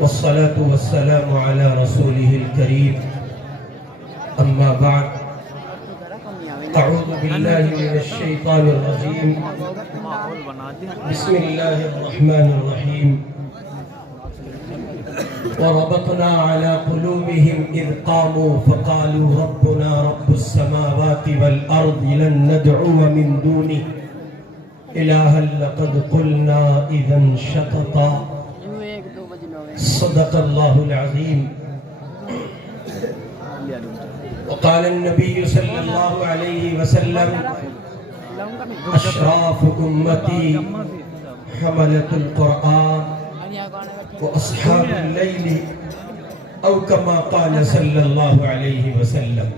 والصلاة والسلام على رسوله الكريم أما بعد أعوذ بالله من الشيطان الرجيم بسم الله الرحمن الرحيم وربطنا على قلوبهم إذ قاموا فقالوا ربنا رب السماوات والأرض لن ندعو من دونه إلها لقد قلنا إذا شططا صدق الله العظيم وقال النبي صلى الله عليه وسلم أشراف أمتي حملة القرآن وأصحاب الليل أو كما قال صلى الله عليه وسلم.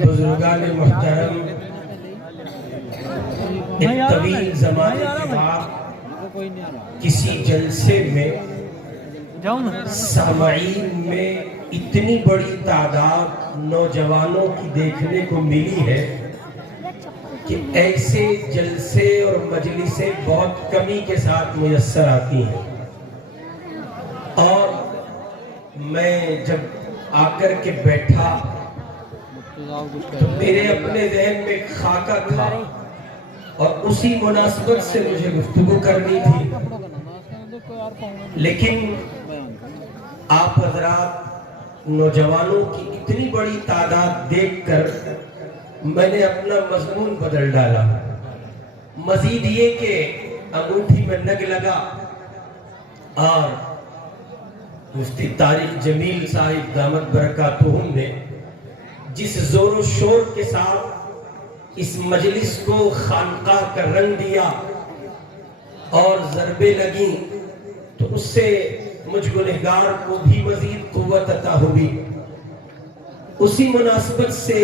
بزرگان محترم، ایک طویل زمانے کے بعد کسی جلسے میں سامعین میں اتنی بڑی تعداد نوجوانوں کی دیکھنے کو ملی ہے کہ ایسے جلسے اور مجلسیں بہت کمی کے ساتھ میسر آتی ہیں. اور میں جب آ کر کے بیٹھا تو میرے اپنے ذہن میں ایک خاکہ تھا اور اسی مناسبت سے مجھے گفتگو کرنی تھی، لیکن آپ حضرات نوجوانوں کی اتنی بڑی تعداد دیکھ کر میں نے اپنا مضمون بدل ڈالا. مزید یہ کہ انگوٹھی میں نگ لگا اور مفتی طارق جمیل صاحب دامت برکاتہم نے جس زور و شور کے ساتھ اس مجلس کو خانقاہ کا رنگ دیا اور ضربیں لگیں تو اس سے مجھ گنہگار کو بھی مزید قوت عطا ہوئی. اسی مناسبت سے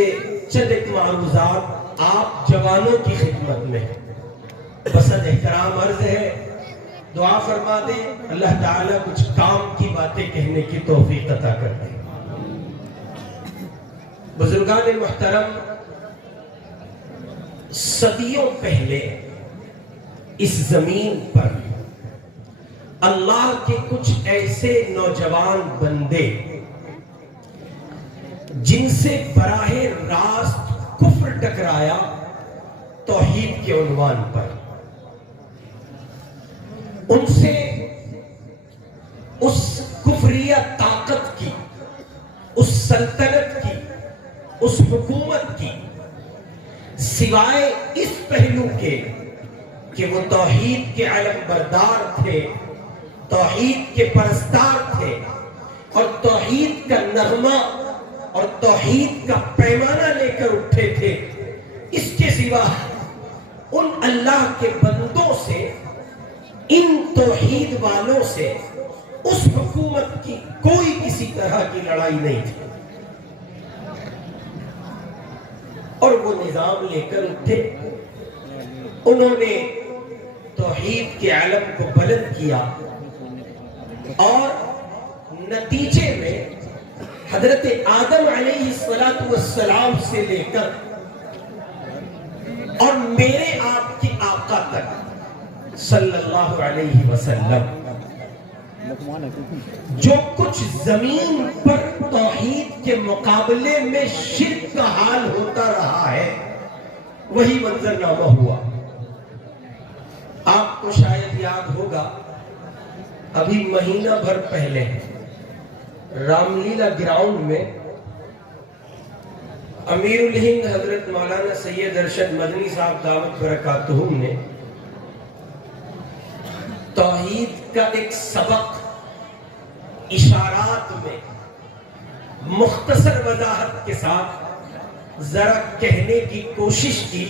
چند ایک معروضات آپ جوانوں کی خدمت میں بسد احترام عرض ہے. دعا فرما دیں اللہ تعالیٰ کچھ کام کی باتیں کہنے کی توفیق عطا کر دیں. بزرگان محترم، صدیوں پہلے اس زمین پر اللہ کے کچھ ایسے نوجوان بندے جن سے براہ راست کفر ٹکرایا توحید کے عنوان پر، ان سے اس کفریہ طاقت کی، اس سلطنت کی، اس حکومت کی سوائے اس پہلو کے کہ وہ توحید کے علم بردار تھے، توحید کے پرستار تھے اور توحید کا نغمہ اور توحید کا پیمانہ لے کر اٹھے تھے، اس کے سوا ان اللہ کے بندوں سے، ان توحید والوں سے اس حکومت کی کوئی کسی طرح کی لڑائی نہیں تھی. اور وہ نظام لے کر اٹھے، انہوں نے توحید کے علم کو بلند کیا اور نتیجے میں حضرت آدم علیہ السلام سے لے کر اور میرے آپ کے آقا تک صلی اللہ علیہ وسلم جو کچھ زمین پر توحید کے مقابلے میں شرک کا حال ہوتا رہا ہے وہی منظرنامہ ہوا. آپ کو شاید یاد ہوگا ابھی مہینہ بھر پہلے رام لیلا گراؤنڈ میں امیر الہند حضرت مولانا سید ارشد مدنی صاحب دعوت برکاتہم نے توحید کا ایک سبق اشارات میں مختصر وضاحت کے ساتھ ذرا کہنے کی کوشش کی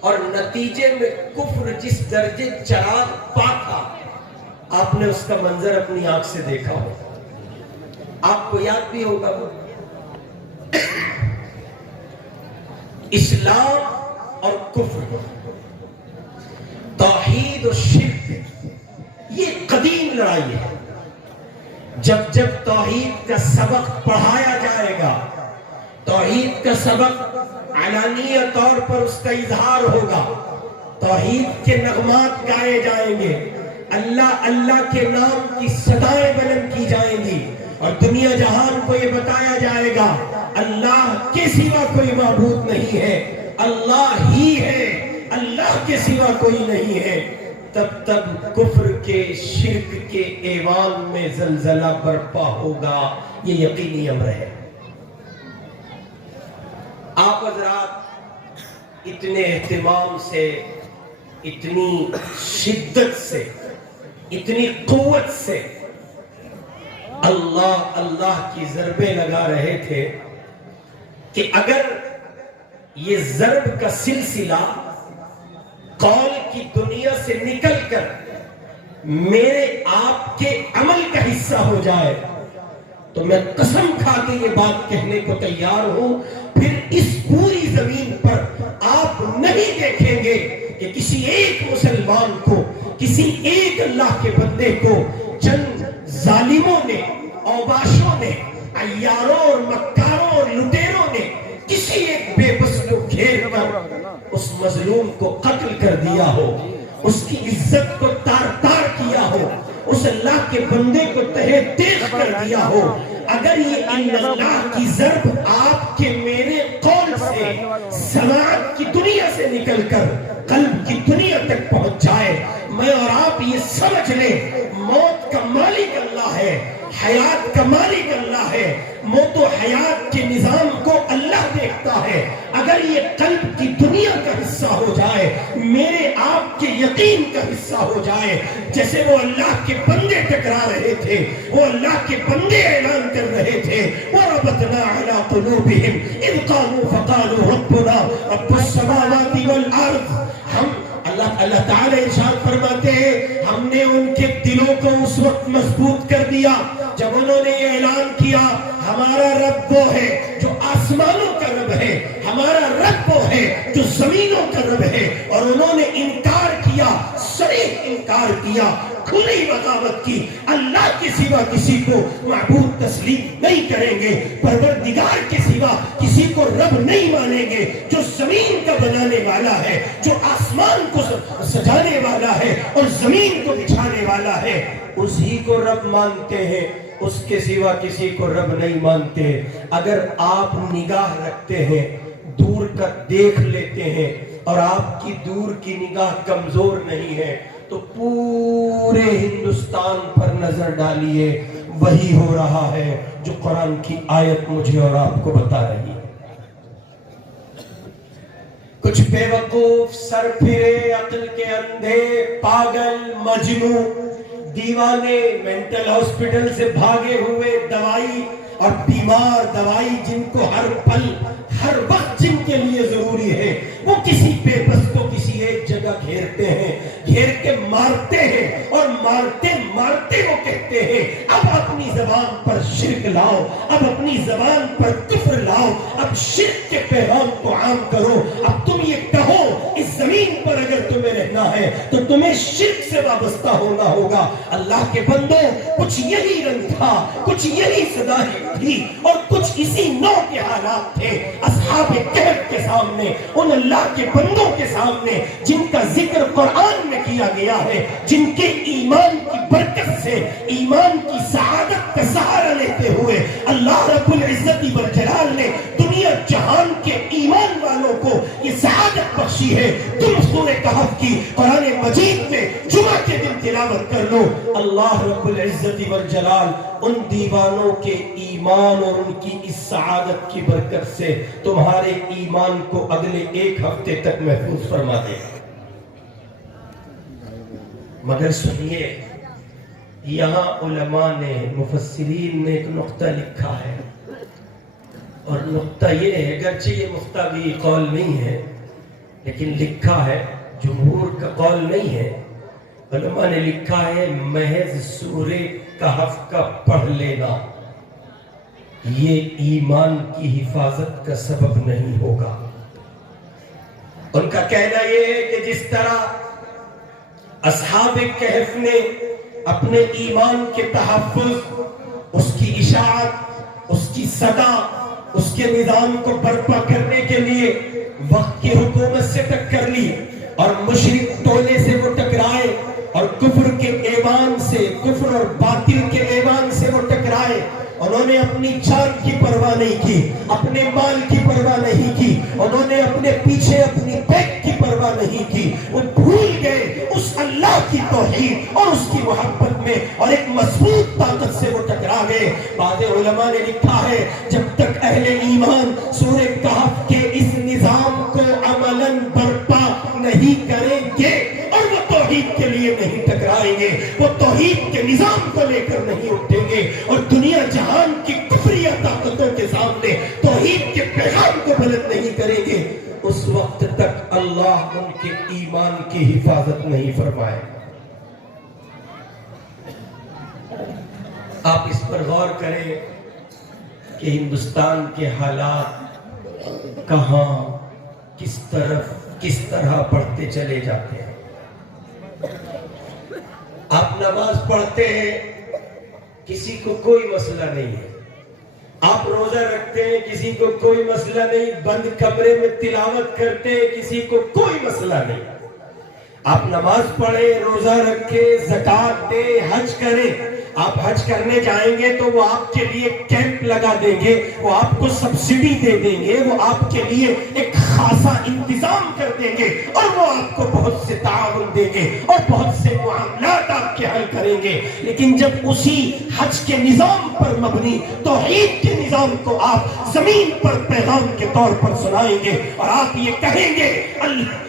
اور نتیجے میں کفر جس درجے چراغ پا تھا آپ نے اس کا منظر اپنی آنکھ سے دیکھا ہو. آپ کو یاد بھی ہوگا اسلام اور کفر، توحید اور شرک یہ قدیم لڑائی ہے. جب جب توحید کا سبق پڑھایا جائے گا، توحید کا سبق علانیہ طور پر اس کا اظہار ہوگا، توحید کے نغمات گائے جائیں گے، اللہ اللہ کے نام کی صدائیں بلند کی جائیں گی، اور دنیا جہان کو یہ بتایا جائے گا اللہ کے سوا کوئی معبود نہیں ہے، اللہ ہی ہے، اللہ کے سوا کوئی نہیں ہے۔ تب تک کفر کے شرک کے ایوان میں زلزلہ برپا ہوگا، یہ یقینی امر ہے۔ آپ حضرات اتنے اہتمام سے، اتنی شدت سے، اتنی قوت سے اللہ اللہ کی ضربیں لگا رہے تھے کہ اگر یہ ضرب کا سلسلہ قول کی دنیا سے نکل کر میرے آپ کے عمل کا حصہ ہو جائے تو میں قسم کھا کے یہ بات کہنے کو تیار ہوں، پھر اس پوری زمین پر آپ نہیں دیکھیں گے کہ کسی ایک مسلمان کو، کسی ایک اللہ کے بندے کو چند ظالموں نے، اوباشوں نے، عیاروں اور مکاروں اور لٹیروں نے کسی ایک بے بس کو گھیر کر اس مظلوم کو قتل کر دیا ہو، اس کی عزت کو تار تار کیا ہو، اس اللہ کے بندے کو تہے تیغ کر دیا ہو۔ اگر یہ اللہ کی ضرب آپ کے میرے قول سے سماعت کی دنیا سے نکل کر قلب کی دنیا تک پہنچ جائے، میں اور آپ یہ سمجھ لیں موت کا مالک اللہ ہے، حیات کا مالک اللہ ہے، موت و حیات کے نظام کو اللہ دیکھتا ہے۔ اگر یہ قلب کی دنیا کا حصہ ہو جائے، میرے آپ کے یقین کا حصہ ہو جائے، جیسے وہ اللہ کے بندے ٹکرا رہے تھے، وہ اللہ کے بندے اعلان کر رہے تھے وَرَبَطْنَا عَلَىٰ قُلُوبِهِمْ إِذْ قَالُوا فَقَالُوا رَبُّنَا رَبُّ السَّمَاوَاتِ وَالْأَرْضِ۔ اللہ تعالیٰ ارشاد فرماتے ہیں ہم نے ان کے دلوں کو اس وقت مضبوط کر دیا جب انہوں نے یہ اعلان کیا ہمارا رب وہ ہے جو آسمانوں کا رب ہے، ہمارا رب وہ ہے جو زمینوں کا رب ہے، اور انہوں نے انکار کیا، صریح انکار کیا، کھلی بغاوت کی، اللہ کے سوا کسی کو معبود تسلیم نہیں کریں گے، پروردگار کے سوا کسی کو رب نہیں مانیں گے، جو زمین کا بنانے والا ہے، جو آسمان کو سجانے والا ہے اور زمین کو بچھانے والا ہے، اسی کو رب مانتے ہیں، اس کے سوا کسی کو رب نہیں مانتے۔ اگر آپ نگاہ رکھتے ہیں، دور کا دیکھ لیتے ہیں، اور آپ کی دور کی نگاہ کمزور نہیں ہے تو پورے ہندوستان پر نظر ڈالیے، وہی ہو رہا ہے جو قرآن کی آیت مجھے اور آپ کو بتا رہی ہے۔ کچھ بے وقوف، سر پھرے، عقل کے اندھے، پاگل، مجنوں، دیوانے، مینٹل ہاسپٹل سے بھاگے ہوئے، دوائی اور بیمار دوائی جن کو ہر پل ہر وقت جن کے لیے ضروری ہے، وہ کسی بے بس کو کسی ایک جگہ گھیرتے ہیں، گھیر کے مارتے ہیں، اور مارتے مارتے وہ کہتے ہیں اب اپنی زبان پر شرک لاؤ، اب اپنی زبان پر کفر لاؤ، اب شرک کے پیغام کو عام کرو، اب تم یہ کہو اس زمین پر اگر تمہیں رہنا ہے تو تمہیں شرک سے وابستہ ہونا ہوگا۔ اللہ کے بندوں، کچھ یہی رنگ تھا، کچھ یہی صدایں تھی، اور کچھ اسی نوع کے حالات تھے اصحاب کہف کے سامنے، ان اللہ کے بندوں کے سامنے جن کا ذکر قرآن میں کیا گیا ہے، جن کے ایمان کی برکت سے، ایمان کی سعادت کا سہارا لیتے ہوئے اللہ رب العزت والجلال نے دنیا جہان کے ایمان والوں کو یہ سعادت بخشی ہے۔ تم سورہ کہف کی قرآن مجید میں جمعہ کے دن تلاوت کر لو، اللہ رب العزت والجلال ان دیوانوں کے ایمان اور ان کی اس سعادت کی برکت سے تمہارے ایمان کو اگلے ایک ہفتے تک محفوظ فرما دے گا۔ مگر سنیے، یہاں علماء نے، مفسرین نے ایک نقطہ لکھا ہے، اور نقطہ یہ ہے، اگرچہ یہ مفتوی قول نہیں ہے لیکن لکھا ہے، جمہور کا قول نہیں ہے، علماء نے لکھا ہے محض سورہ کہف کا پڑھ لینا یہ ایمان کی حفاظت کا سبب نہیں ہوگا۔ ان کا کہنا یہ ہے کہ جس طرح اصحاب کہف نے اپنے ایمان کے تحفظ، اس کی اشاعت، اس کی صدا، اس کے نظام کو برپا کرنے کے لیے وقت کی حکومت سے ٹکر لی، اور مشرک ٹولے سے وہ ٹکرائے اور کفر کے ایوان سے، کفر اور باطل کے ایوان سے وہ ٹکرائے، انہوں نے اپنی جان کی پرواہ نہیں کی، اپنے مال کی پرواہ نہیں کی، انہوں نے اپنے پیچھے اپنی بیک کی پرواہ نہیں کی، وہ بھول گئے اس اللہ کی توحید اور اس کی محبت میں، اور ایک مضبوط طاقت سے وہ ٹکرا گئے۔ بعض علماء نے لکھا ہے جب تک اہل ایمان سورہ کہف کے اس نظام کو عملاً برپا نہیں کریں گے اور وہ توحید کے لیے نہیں ٹکرائیں گے، وہ توحید کے نظام کو لے کر نہیں اٹھیں گے اور دنیا جہان کی کفریہ طاقتوں کے سامنے توحید کے پیغام کو بلند نہیں کریں گے، اس وقت تک اللہ ان کے ایمان کی حفاظت نہیں فرمائے۔ آپ اس پر غور کریں کہ ہندوستان کے حالات کہاں، کس طرح بڑھتے چلے جاتے ہیں۔ آپ نماز پڑھتے ہیں، کسی کو کوئی مسئلہ نہیں ہے، آپ روزہ رکھتے ہیں، کسی کو کوئی مسئلہ نہیں، بند کمرے میں تلاوت کرتے ہیں، کسی کو کوئی مسئلہ نہیں۔ آپ نماز پڑھیں، روزہ رکھیں، زکوٰۃ دیں، حج کریں، آپ حج کرنے جائیں گے تو وہ آپ کے لیے کیمپ لگا دیں گے، وہ آپ کو سبسڈی دے دیں گے، وہ آپ کے لیے ایک خاصا انتظام کر دیں گے اور وہ آپ کو بہت سے تعاون دیں گے اور بہت سے معاملات آپ کے حل کریں گے۔ لیکن جب اسی حج کے نظام پر مبنی توحید کے نظام کو آپ زمین پر پیغام کے طور پر سنائیں گے اور آپ یہ کہیں گے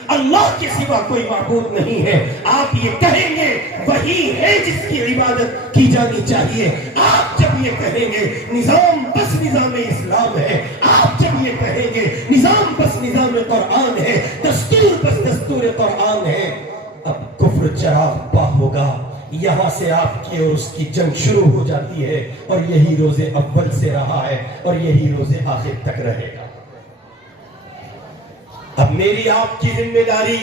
اللہ کے سوا کوئی معبود نہیں ہے، آپ یہ کہیں گے وہی ہے جس کی عبادت کی جانی چاہیے، آپ جب یہ کہیں گے نظام بس نظام اسلام ہے، آپ جب یہ کہیں گے نظام بس نظام قرآن ہے، دستور بس دستور قرآن ہے، اب کفر چراغ پا ہوگا، یہاں سے آپ کی اور اس کی جنگ شروع ہو جاتی ہے، اور یہی روز اول سے رہا ہے اور یہی روز آخر تک رہے گا۔ اب میری آپ کی ذمہ داری،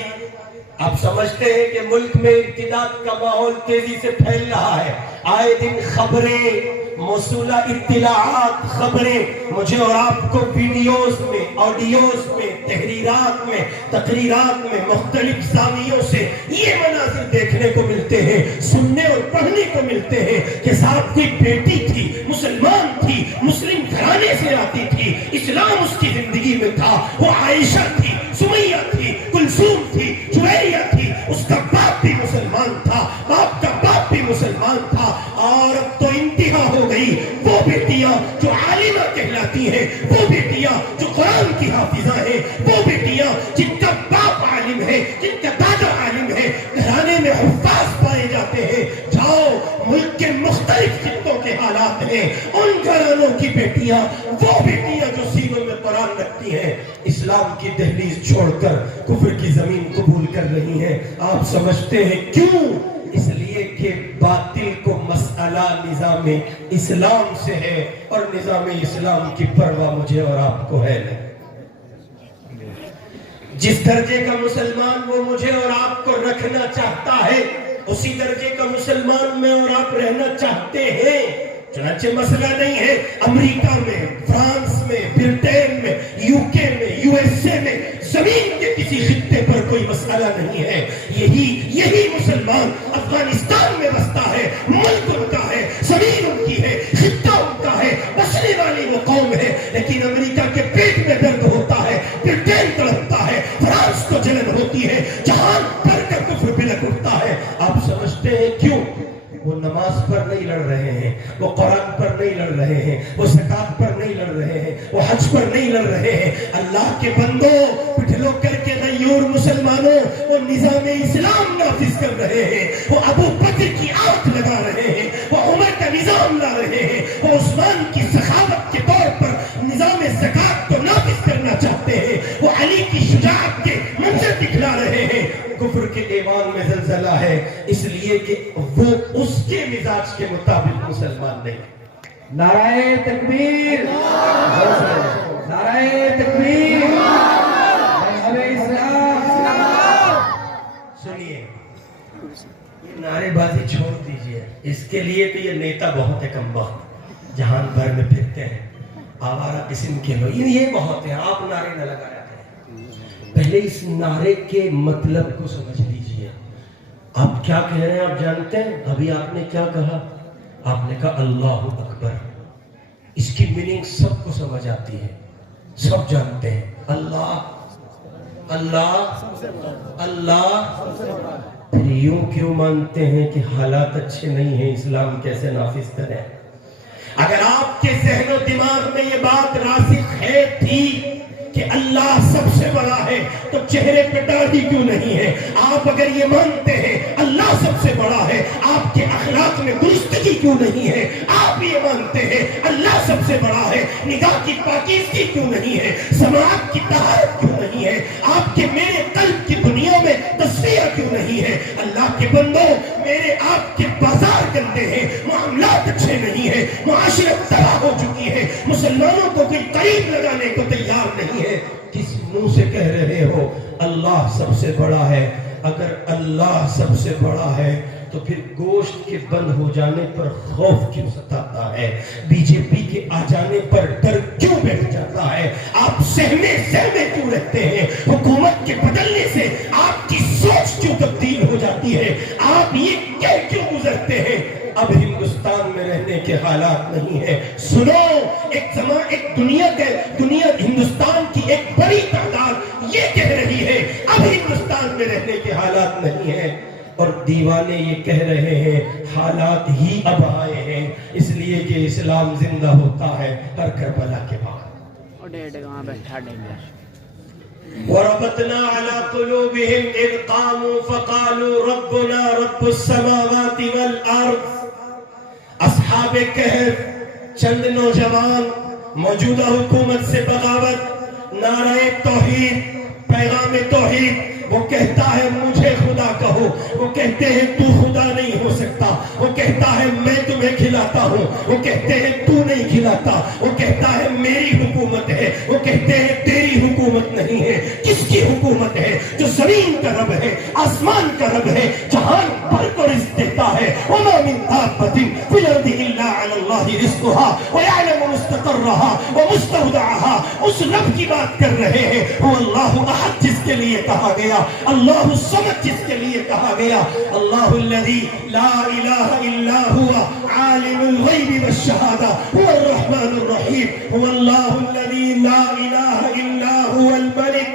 آپ سمجھتے ہیں کہ ملک میں ارتداد کا ماحول تیزی سے پھیل رہا ہے، آئے دن خبریں، موصولہ اطلاعات، خبریں مجھے اور آپ کو ویڈیوز میں، آڈیوز میں، تحریرات میں، تقریرات میں، مختلف زاویوں سے یہ مناظر دیکھنے کو ملتے ہیں، سننے اور پڑھنے کو ملتے ہیں کہ صاحب کوئی بیٹی تھی، مسلمان تھی، مسلم گھرانے سے آتی تھی، اسلام اس کی زندگی میں تھا، وہ عائشہ تھی، سمیہ تھی، کلثوم تھی، جویریہ تھی، اس کا باپ بھی مسلمان تھا، باپ کا باپ بھی مسلمان تھا، اور اب تو انتہا ہو گئی، وہ بیٹیاں جو عالمہ کہلاتی ہیں، وہ بیٹیاں جو قرآن کی حافظہ ہیں، وہ بیٹیاں جن کا باپ عالم ہے، جن کا دادا عالم ہے، گھرانے میں حفاظ پائے جاتے ہیں، جاؤ ملک کے مختلف خطوں کے حالات ہیں، ان گھرانوں کی بیٹیاں، وہ بیٹیاں جو سینوں میں قرآن رکھتی ہیں، اسلام کی دہلیز چھوڑ کر کفر کی زمین قبول کر رہی ہیں۔ آپ سمجھتے ہیں کیوں؟ اس لیے کہ باطل کو مسئلہ نظام اسلام سے ہے اور نظام اسلام کی پرواہ مجھے اور آپ کو ہے نہیں۔ جس درجے کا مسلمان وہ مجھے اور آپ کو رکھنا چاہتا ہے، اسی درجے کا مسلمان میں اور آپ رہنا چاہتے ہیں۔ چنانچہ مسئلہ نہیں ہے امریکہ میں، فرانس میں، برطین میں، UK میں، USA میں، زمین کے کسی خطے پر کوئی مسئلہ نہیں ہے۔ یہی مسلمان افغانستان میں بستا ہے، ملک ان کا ہے، زمین ان کی ہے، خطہ ان کا ہے، بسنے والی وہ قوم ہے، لیکن امریکہ کے پیٹ میں درد ہوتا ہے، برطین تڑپتا ہے، فرانس کو جلن ہوتی ہے، جہان بھر کا کفر بلک اٹھتا ہے۔ آپ سمجھتے ہیں کیوں؟ وہ نماز پر نہیں لڑ رہے ہیں، وہ قرآن پر نہیں لڑ رہے ہیں، وہ زکوٰۃ پر نہیں لڑ رہے ہیں، وہ حج پر نہیں لڑ رہے ہیں۔ اللہ کے بندوں، پٹھلو کر کے غیور مسلمانوں، وہ نظام اسلام نافذ کر رہے ہیں، وہ ابو بکر کی آنکھ لگا رہے ہیں، وہ عمر کا نظام لا رہے ہیں، وہ عثمان کی سخاوت کے طور پر نظام زکوٰۃ کو نافذ کرنا چاہتے ہیں، وہ علی کی شجاعت کے منظر دکھلا رہے ہیں۔ کفر کے ایوان میں زلزلہ ہے، اس لیے کہ وہ اس کے مزاج کے مطابق مسلمان نہیں۔ نعرہ تکبیر، نعرہ تکبیر، سنیے، نعرے بازی چھوڑ دیجئے، اس کے لیے تو یہ نیتا بہت ہے کم وقت، جہان بھر میں پھرتے ہیں، آوارہ قسم کے لوگ، یہ بہت ہیں، آپ نعرے نہ لگایا کریں۔ پہلے اس نعرے کے مطلب کو سمجھ لیجئے. آپ کیا کہہ رہے ہیں آپ جانتے ہیں؟ ابھی آپ نے کیا کہا؟ آپ نے کہا اللہ اکبر. اس کی میننگ سب کو سمجھ آتی ہے, سب جانتے ہیں. اللہ اللہ اللہ. پھر یوں کیوں مانتے ہیں کہ حالات اچھے نہیں ہیں, اسلام کیسے نافذ کریں؟ اگر آپ کے ذہن و دماغ میں یہ بات راسخ ہے تھی کہ اللہ سب سے بڑا ہے, تو چہرے پہ داڑھی کیوں نہیں ہے؟ آپ اگر یہ مانتے ہیں اللہ سب سے بڑا ہے, آپ کے اخلاق میں درستگی کیوں نہیں ہے؟ آپ یہ مانتے ہیں اللہ سب سے بڑا ہے, نگاہ کی پاکیزگی کیوں نہیں ہے؟ سماعت کی طہارت کیوں نہیں ہے؟ آپ کے میرے قلب کی دنیا میں تصفیہ کیوں نہیں ہے؟ اللہ کے بندوں, میرے آپ کے بازار گندے ہیں, معاملات اچھے نہیں ہیں, معاشرت تباہ ہو چکی ہے, مسلمانوں کو کوئی قریب لگانے کو تیار نہیں ہے. کس منہ سے کہہ رہے ہو اللہ سب سے بڑا ہے؟ اگر اللہ سب سے بڑا ہے تو پھر گوشت کے بند ہو جانے پر خوف کیوں ستاتا ہے؟ بی جے پی کے آ جانے پر ڈر کیوں بیٹھ جاتا ہے؟ آپ سہمے کیوں رہتے ہیں؟ حکومت کے بدلنے سے آپ کی سوچ کیوں تبدیل ہو جاتی ہے؟ آپ یہ کہہ کیوں گزرتے ہیں اب ہندوستان میں رہنے کے حالات نہیں ہیں؟ سنو, ایک دنیا ہندوستان کی ایک بڑی تعداد یہ کہہ رہی ہے اب ہندوستان میں رہنے کے حالات نہیں ہیں, اور دیوانے یہ کہہ رہے ہیں حالات ہی اب آئے ہیں, اس لیے کہ اسلام زندہ ہوتا ہے ہر کربلا کے بعد. وَرَبَطْنَا عَلَى قُلُوبِهِمْ إِذْ قَامُوا فَقَالُوا رَبُّنَا رَبُّ السَّمَاوَاتِ وَالْأَرْضِ. اصحاب کہف, چند نوجوان موجودہ حکومت سے بغاوت, نعرہ توحید, پیغام توحید. وہ کہتا ہے مجھے خدا کہو, وہ کہتے ہیں تو خدا نہیں ہو سکتا, وہ کہتا ہے میں تمہیں کھلاتا ہوں, وہ کہتے ہیں تو نہیں کھلاتا, وہ کہتا ہے میری حکومت ہے, وہ کہتے ہیں تیری حکومت نہیں ہے. کس کی حکومت ہے؟ جو زمین کا رب ہے, آسمان کا رب ہے, جہان بھر کو رزق دیتا ہے. وَمَا مِن دَابَّةٍ فِي الْأَرْضِ إِلَّا عَلَى اللَّهِ رِزْقُهَا وَيَعْلَمُ مُسْتَقَرَّهَا وَمُسْتَوْدَعَهَا. اس رب کی بات کر رہے ہیں, وہ اللہ احد جس کے لیے کہا گیا, اللہ الصمد جس کے لیے کہا گیا, اللہ الذی لا الہ الا هو عالم الغیب والشہادہ هو الرحمن الرحیم, هو اللہ الذی لا الہ الا هو الملک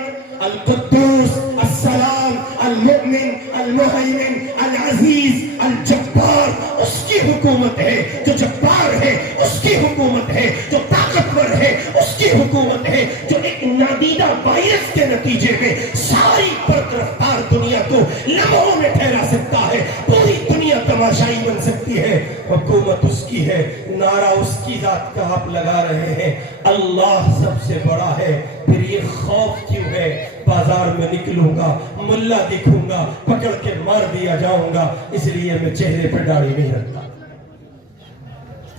القدوس السلام المؤمن المہیمن العزیز الجبار. اس کی حکومت ہے, جو جبار ہے اس کی حکومت ہے, جو طاقتور ہے اس کی حکومت ہے, جو ایک نادیدہ وائرس کے نتیجے میں ساری برق رفتار دنیا کو لمحوں میں ٹھہرا سکتا ہے, پوری دنیا تماشائی بن سکتی ہے. حکومت اس کی ہے, نعرہ اس کی ذات کا آپ لگا رہے ہیں, اللہ سب سے بڑا ہے. پھر یہ خوف کیوں ہے؟ بازار میں نکلوں گا, ملا دکھوں گا, پکڑ کے مار دیا جاؤں گا, اس لیے میں چہرے پر داڑھی نہیں رکھتا.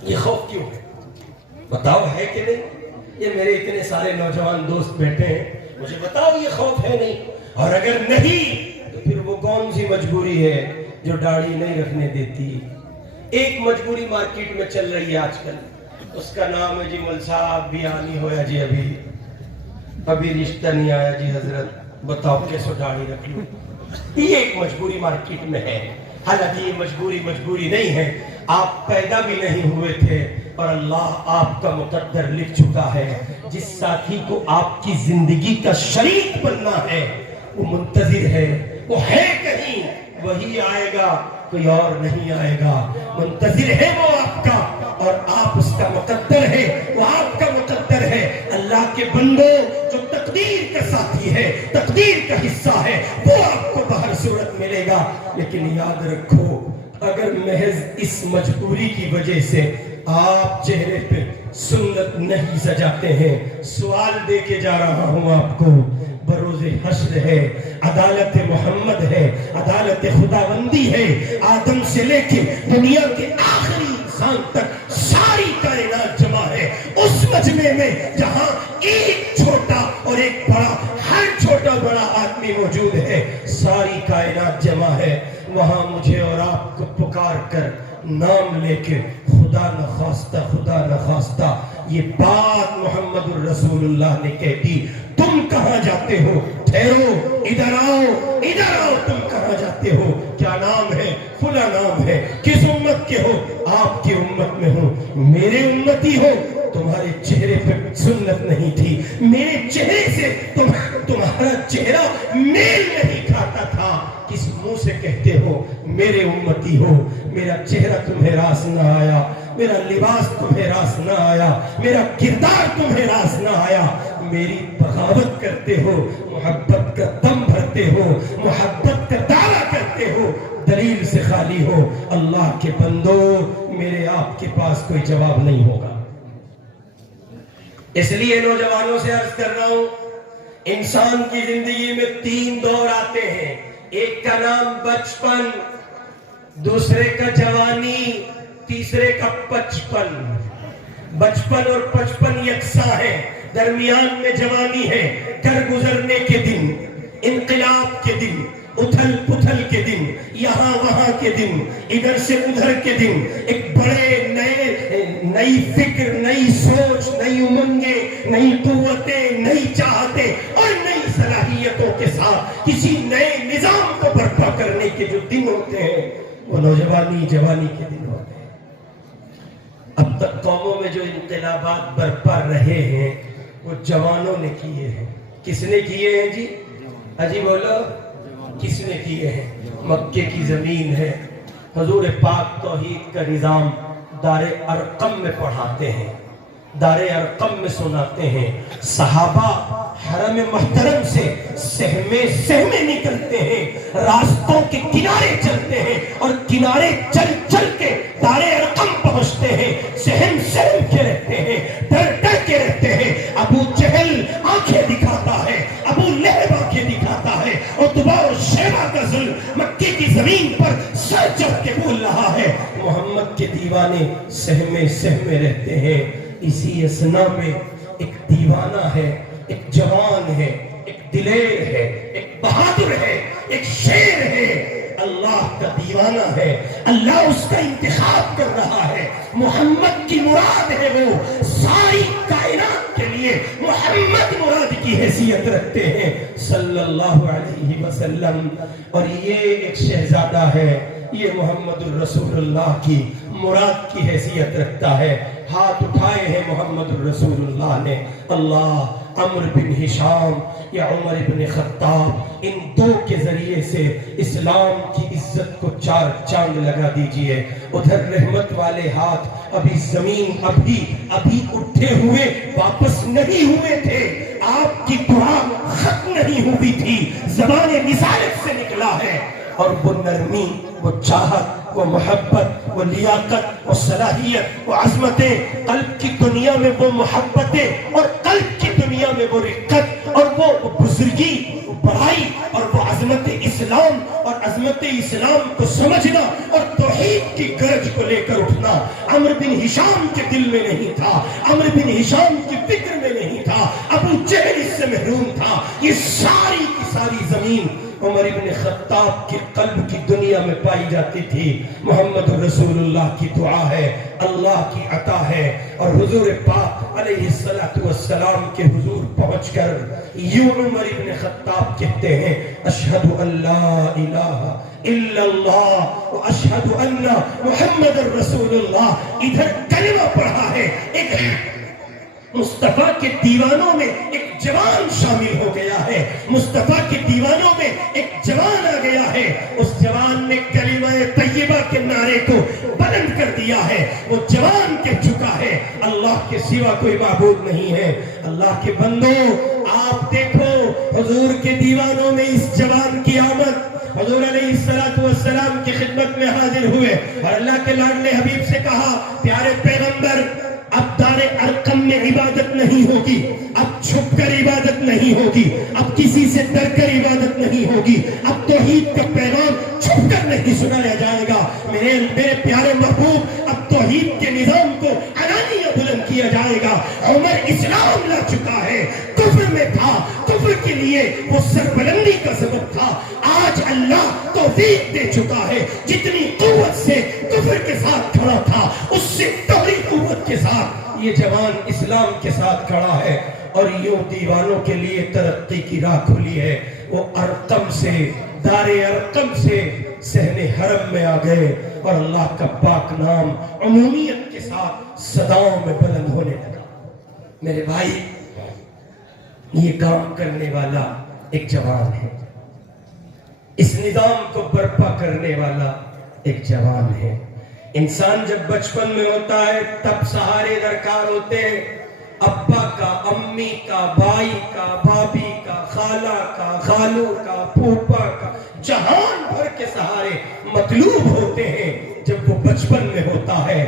یہ خوف کیوں ہے؟ بتاؤ ہے کہ نہیں؟ یہ میرے اتنے سارے نوجوان دوست بیٹھے ہیں, مجھے بتاؤ یہ خوف ہے نہیں؟ اور اگر نہیں تو پھر وہ کون سی مجبوری ہے جو داڑھی نہیں رکھنے دیتی؟ ایک مجبوری مارکیٹ میں چل رہی ہے آج کل, اس کا نام ہے جی مول صاحب بیاہ نہیں ہویا جی, ابھی رشتہ نہیں آیا جی حضرت, بتاؤ کیسے داڑھی رکھ لوں. یہ ایک مجبوری مارکیٹ میں ہے. حالانکہ یہ مجبوری نہیں ہے, آپ پیدا بھی نہیں ہوئے تھے اور اللہ آپ کا مقدر لکھ چکا ہے. جس ساتھی کو آپ کی زندگی کا شریک بننا ہے وہ منتظر ہے, وہ ہے کہیں, وہی آئے گا, کوئی اور نہیں آئے گا. منتظر ہے وہ آپ کا, اور آپ اس کا مقدر ہے, وہ آپ کا مقدر ہے. اللہ کے بندوں, جو تقدیر کا ساتھی ہے, تقدیر کا حصہ ہے, وہ آپ کو بہر صورت ملے گا. لیکن یاد رکھو, اگر محض اس مجبوری کی وجہ سے آپ چہرے پہ سنت نہیں سجاتے ہیں, سوال دے کے جا رہا ہوں آپ کو, بروز حشر ہے, عدالت محمد ہے, عدالت خداوندی ہے. آدم سے لے کے دنیا کے آخری انسان تک ساری کائنات جمع ہے اس مجمع میں, جہاں ایک چھوٹا اور ایک بڑا, ہر چھوٹا بڑا آدمی موجود ہے. ساری کائنات جمع ہے, وہاں مجھے اور آپ کو پکار کر نام لے کے خدا نخواستہ یہ بات محمد الرسول اللہ نے کہہ دی, تم کہاں جاتے ہو؟ ٹھہرو، ادھر آؤ، تم کہاں جاتے ہو؟ کیا نام ہے؟ فلاں نام ہے۔ کس امت کے ہو؟ آپ کی امت میں ہوں۔ میرے امتی ہو، تمہارے چہرے پہ سنت نہیں تھی، میرے چہرے سے تمہارا چہرہ میل نہیں کھاتا تھا، کس منہ سے کہتے ہو میرے امتی ہو؟ میرا چہرہ تمہیں راس نہ آیا، میرا لباس تمہیں راس نہ آیا، میرا کردار تمہیں راس نہ آیا، میری بغاوت کرتے ہو، محبت کا دم بھرتے ہو، محبت کا دعویٰ کرتے ہو، دلیل سے خالی ہو۔ اللہ کے بندو، میرے آپ کے پاس کوئی جواب نہیں ہوگا۔ اس لیے نوجوانوں سے عرض کر رہا ہوں، انسان کی زندگی میں 3 دور آتے ہیں، ایک کا نام بچپن، دوسرے کا جوانی، تیسرے کا 55۔ بچپن اور 55 یکساں ہیں، درمیان میں جوانی ہے، کر گزرنے کے دن، انقلاب کے دن، اتھل پتھل کے دن، یہاں وہاں کے دن، ادھر سے ادھر کے دن، ایک بڑے نئی فکر، نئی سوچ، نئی امنگیں، نئی قوتیں، نئی چاہتیں اور نئی صلاحیتوں کے ساتھ کسی نئے نظام کو برپا کرنے کے جو دن ہوتے ہیں وہ نوجوانی جوانی کے دن ہوتے ہیں۔ اب تک قوموں میں جو انقلابات برپا رہے ہیں وہ جوانوں نے کیے ہیں۔ کس نے کیے ہیں جی؟ اجی بولو، کس نے کیے ہیں؟ مکے کی زمین ہے، حضور پاک توحید کا نظام دار ارقم میں پڑھاتے ہیں، دار ارقم میں سناتے ہیں، صحابہ حرم محترم سے سہمے نکلتے ہیں، راستوں کے کنارے چلتے ہیں اور کنارے چل چل کے دار ارقم پہنچتے ہیں، سہم کے رہتے ہیں، ڈر کے رہتے ہیں۔ ابو جہل آنکھیں دکھاتا ہے، ابو لہب آنکھیں دکھاتا ہے، عتبہ اور شیبہ کا ظلم مکے کی زمین پر سر چڑھ کے بول رہا ہے۔ محمد کے دیوانے سہمے رہتے ہیں۔ اسی اسنا میں ایک دیوانہ ہے، ایک جوان ہے، ایک دلیر ہے، ایک بہادر ہے، ایک شیر ہے، اللہ کا دیوانہ ہے، اللہ اس کا انتخاب کر رہا ہے، محمد کی مراد ہے، وہ ساری کائنات کے لیے محمد مراد کی حیثیت رکھتے ہیں صلی اللہ علیہ وسلم۔ اور یہ ایک شہزادہ ہے، یہ محمد الرسول اللہ کی مراد کی حیثیت رکھتا ہے۔ ہاتھ اٹھائے ہیں محمد الرسول اللہ نے، اللہ عمر بن ہشام یا عمر بن خطاب، ان دو کے ذریعے سے اسلام کی عزت کو 4 چاند لگا دیجئے۔ ادھر رحمت والے ہاتھ ابھی زمین ابھی اٹھے ہوئے واپس نہیں ہوئے تھے، آپ کی دعا ختم نہیں ہوئی تھی، زبان رسالت سے نکلا ہے، اور وہ نرمی، وہ چاہت، وہ محبت، وہ لیاقت، وہ صلاحیت، وہ عظمتیں، قلب کی دنیا میں وہ محبتیں اور قلب کی دنیا میں وہ رقت اور وہ بزرگی، وہ بڑائی اور وہ عظمت اسلام اور عظمت اسلام کو سمجھنا اور توحید کی گرج کو لے کر اٹھنا عمر بن ہشام کے دل میں نہیں تھا، عمر بن ہشام کی فکر میں نہیں تھا، ابو جہل اس سے محروم تھا۔ یہ ساری کی ساری زمین عمر بن خطاب کے قلب کی دنیا میں پائی جاتی تھی۔ محمد رسول اللہ کی دعا ہے، اللہ کی عطا ہے، اور حضور پاک علیہ السلام کے حضور پہنچ کر یوں عمر بن خطاب کہتے ہیں، اشہد ان لا الہ الا اللہ و اشہد ان محمد رسول اللہ۔ ادھر کلمہ پڑھا ہے، ایک مصطفیٰ کے دیوانوں میں ایک جوان شامل ہو گیا ہے، مصطفیٰ کے دیوانوں میں ایک جوان آ گیا ہے، اس جوان نے کلمہ طیبہ کے نعرے کو بلند کر دیا ہے، وہ جوان کہہ چکا ہے اللہ کے سوا کوئی معبود نہیں ہے۔ اللہ کے بندو، آپ دیکھو حضور کے دیوانوں میں اس جوان کی آمد، حضور علیہ السلام کی خدمت میں حاضر ہوئے اور اللہ کے لاڈلے حبیب سے کہا، پیارے پیغمبر، اب دار ارقم میں عبادت نہیں ہوگی، اب چھپ کر عبادت نہیں ہوگی، اب کسی سے ڈر کر عبادت نہیں ہوگی، اب توحید کا پیغام چھپ کر نہیں سنایا جائے گا، میرے پیارے محبوب، اب توحید کے نظام کو علانیہ بلند کیا جائے گا۔ عمر اسلام لا چکا ہے، کفر میں تھا، کفر کے لیے وہ سربلندی کا سبب تھا، آج اللہ توفیق دے چکا ہے، جتنی قوت سے کفر کے ساتھ کھڑا تھا اس سے دوہری قوت کے ساتھ یہ جوان اسلام کے ساتھ کھڑا ہے اور یوں دیوانوں کے لیے ترقی کی راہ کھلی ہے۔ وہ ارقم سے، دار ارقم سے صحن حرم میں آ گئے اور اللہ کا پاک نام عمومیت کے ساتھ صداؤں میں بلند ہونے لگا۔ میرے بھائی، یہ کام کرنے والا ایک جوان ہے، اس نظام کو برپا کرنے والا ایک جوان ہے۔ انسان جب بچپن میں ہوتا ہے تب سہارے درکار ہوتے ہیں، ابا کا، امی کا، بھائی کا، بھابھی کا، خالہ کا، خالو کا، پھوپھا کا، جہان بھر کے سہارے مطلوب ہوتے ہیں جب وہ بچپن میں ہوتا ہے،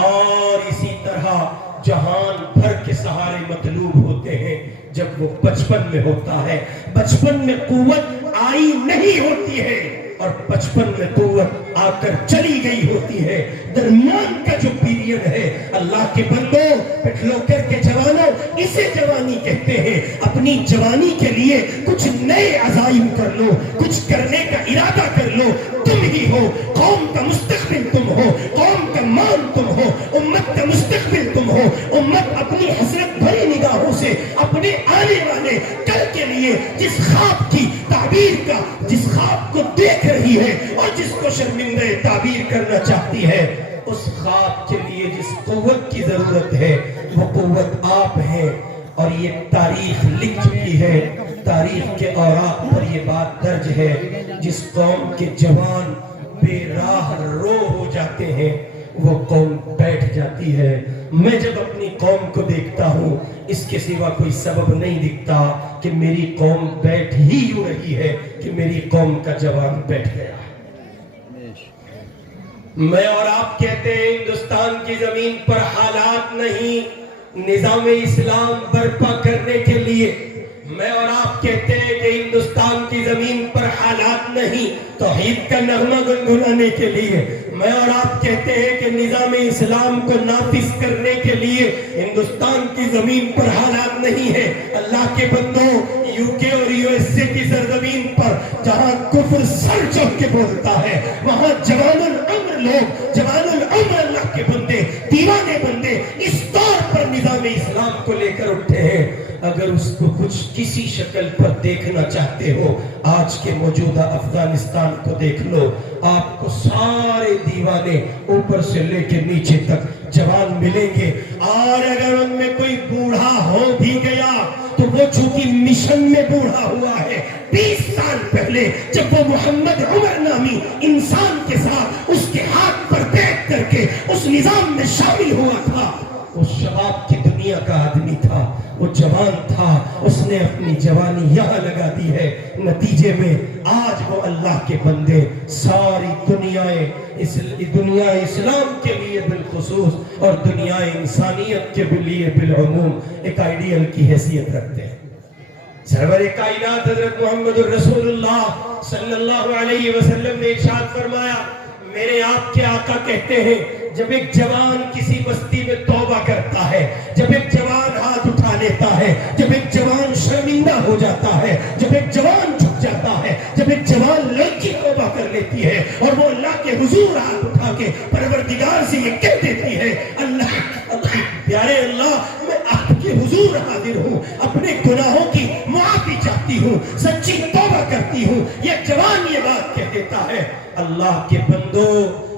اور اسی طرح جہان بھر کے سہارے مطلوب ہوتے ہیں جب وہ بچپن میں ہوتا ہے۔ بچپن میں قوت آئی نہیں ہوتی ہے اور بچپن میں قوت آ کر چلی گئی ہوتی ہے۔ درمیان کا جو پیریڈ ہے، اللہ کے بندوں، پٹھلو کر کے جوانوں، اسے جوانی کہتے ہیں۔ اپنی جوانی کے لیے کچھ نئے عزائم کر لو، کچھ کرنے کا ارادہ کر لو۔ تم ہی ہو، قوم کا مستقبل تم ہو، قوم کا مان تم ہو، امت کا مستقبل تم ہو۔ امت اپنی حسرت بھری نگاہوں سے اپنے آنے والے کل کے لیے جس خواب کی تعبیر کا، جس خواب کو دیکھ رہی ہے اور جس کو شرمندہ تعبیر کرنا چاہتی ہے، اس خواب کے لیے جس قوت کی ضرورت ہے وہ قوت آپ ہیں۔ اور یہ تاریخ لکھ چکی ہے، تاریخ کے اوراق پر یہ بات درج ہے، جس قوم کے جوان بے راہ رو ہو جاتے ہیں وہ قوم بیٹھ جاتی ہے۔ میں جب اپنی قوم کو دیکھتا ہوں اس کے سوا کوئی سبب نہیں دکھتا کہ میری قوم بیٹھ ہی یوں رہی ہے کہ میری قوم کا جوان بیٹھ گیا۔ میں اور آپ کہتے ہیں ہندوستان کی زمین پر حالات نہیں نظام اسلام برپا کرنے کے لیے، میں اور آپ کہتے ہیں کہ ہندوستان کی زمین پر حالات نہیں توحید کا نغمہ گنگنانے کے لیے، میں اور آپ کہتے ہیں کہ نظام اسلام کو نافذ کرنے کے لیے ہندوستان کی زمین پر حالات نہیں ہے۔ اللہ کے بندوں، یو کے اور یو ایس اے کی سرزمین پر جہاں کفر سر چڑھ کے بولتا ہے، وہاں جوان العمر لوگ، جوان العمر اللہ کے بندے، دیوانے بندے اس طور پر نظام اسلام کو لے کر اٹھے ہیں۔ اگر اس کو کچھ کسی شکل پر دیکھنا چاہتے ہو، آج کے موجودہ افغانستان کو دیکھ لو، آپ کو سارے دیوانے اوپر سے لے کے نیچے تک جوان ملیں گے، اور اگر ان میں کوئی بوڑھا ہو بھی گیا تو وہ چونکہ مشن میں بوڑھا ہوا ہے، 20 سال پہلے جب وہ محمد عمر نامی انسان کے ساتھ اس کے ہاتھ پر بیٹھ کر کے اس نظام میں شامل ہوا تھا، وہ شباب کی دنیا کا آدمی تھا، وہ جوان تھا، اس نے اپنی جوانی یہاں لگا دی ہے۔ نتیجے میں آج وہ اللہ کے بندے ساری دنیا اسلام کے لیے بالخصوص اور دنیا انسانیت کے لیے بالعموم ایک آئیڈیل کی حیثیت رکھتے ہیں۔ سرور کائنات حضرت محمد الرسول اللہ صلی اللہ علیہ وسلم نے ارشاد فرمایا، میرے آپ کے آقا کہتے ہیں جب ایک جوان کسی بستی میں توبہ کرتا ہے، جب ایک جوان ہاتھ اٹھا لیتا ہے، جب ایک جوان شرمندہ ہو جاتا ہے، جب ایک جوان جھک جاتا ہے، جب ایک جوان لڑکی توبہ کر لیتی ہے اور وہ اللہ کے حضور ہاتھ اٹھا کے پروردگار سے یہ کہہ دیتی ہے، اللہ پیارے اللہ، میں آپ کے حضور حاضر ہوں، اپنے گناہوں کی معافی چاہتی ہوں، سچی توبہ کرتی ہوں، یہ جوان یہ بات کہہ دیتا ہے، اللہ کے بندو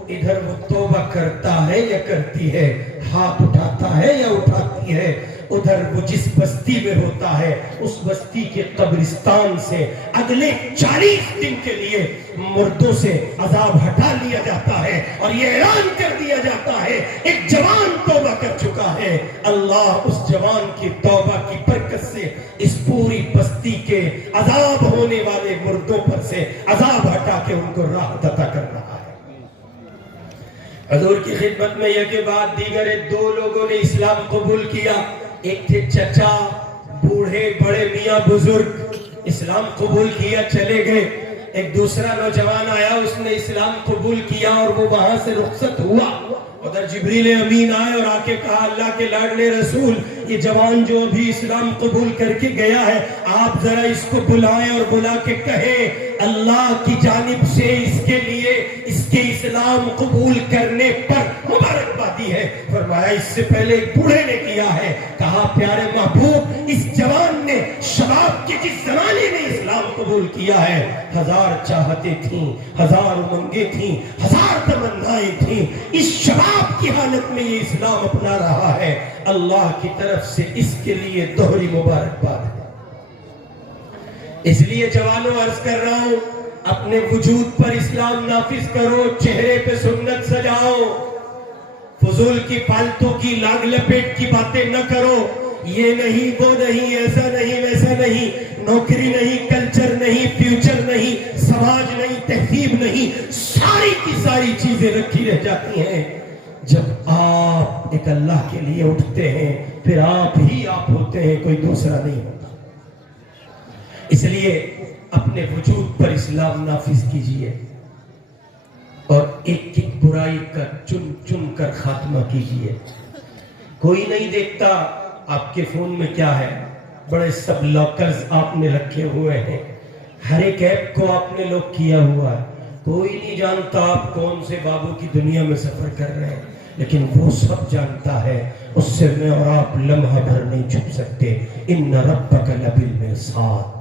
ادھر وہ توبہ کرتا ہے یا کرتی ہے، ہاتھ اٹھاتا ہے یا اٹھاتی ہے، ادھر وہ جس بستی میں ہوتا ہے اس بستی کے قبرستان سے اگلے 40 دن کے لیے مردوں سے عذاب ہٹا لیا جاتا ہے اور یہ اعلان کر دیا جاتا ہے ایک جوان توبہ کر چکا ہے۔ اللہ اس جوان کی توبہ کی برکت سے اس پوری بستی کے عذاب ہونے والے مردوں پر سے عذاب ہٹا کے ان کو راحت عطا کر رہا ہے۔ حضور کی خدمت میں یہ کے بعد دیگر 2 لوگوں نے اسلام قبول کیا، ایک تھے چچا، بوڑھے بڑے میاں بزرگ، اسلام قبول کیا چلے گئے، ایک دوسرا نوجوان آیا، اس نے اسلام قبول کیا اور وہ وہاں سے رخصت ہوا، ادھر جبریل امین آئے اور آ کے کہا اللہ کے لاڈلے رسول، یہ جوان جو ابھی اسلام قبول کر کے گیا ہے آپ ذرا اس کو بلائیں اور بلا کے کہیں اللہ کی جانب سے اس کے لیے اس کے اسلام قبول کرنے پر مبارکباد دی ہے؟ فرمایا اس سے پہلے ایک بوڑھے نے کیا ہے۔ کہا پیارے محبوب اس جوان نے شباب کے جس زمانے میں اسلام قبول کیا ہے، 1000 چاہتیں تھیں، 1000 امنگیں تھیں، 1000 تمنائیں تھیں، اس شباب کی حالت میں یہ اسلام اپنا رہا ہے، اللہ کی طرف سے اس کے لیے دوہری مبارکباد ہے۔ اس لیے جوانوں عرض کر رہا ہوں، اپنے وجود پر اسلام نافذ کرو، چہرے پہ سنت سجاؤ، فضول کی فالتو کی لاگ لپیٹ کی باتیں نہ کرو، یہ نہیں وہ نہیں، ایسا نہیں ویسا نہیں، نوکری نہیں، کلچر نہیں، فیوچر نہیں، سماج نہیں، تہذیب نہیں، ساری کی ساری چیزیں رکھی رہ جاتی ہیں جب آپ ایک اللہ کے لیے اٹھتے ہیں، پھر آپ ہی آپ ہوتے ہیں، کوئی دوسرا نہیں ہوتا۔ اس لیے اپنے وجود پر اسلام نافذ کیجئے اور ایک ایک برائی کا چن چن کر خاتمہ کیجئے۔ کوئی نہیں دیکھتا آپ کے فون میں کیا ہے، بڑے سب لاکرز آپ نے رکھے ہوئے ہیں، ہر ایک ایپ کو آپ نے لوگ کیا ہوا ہے، کوئی نہیں جانتا آپ کون سے بابو کی دنیا میں سفر کر رہے ہیں، لیکن وہ سب جانتا ہے، اس سے میں اور آپ لمحہ بھر نہیں چھپ سکتے۔ ان ربک لبالمرصاد۔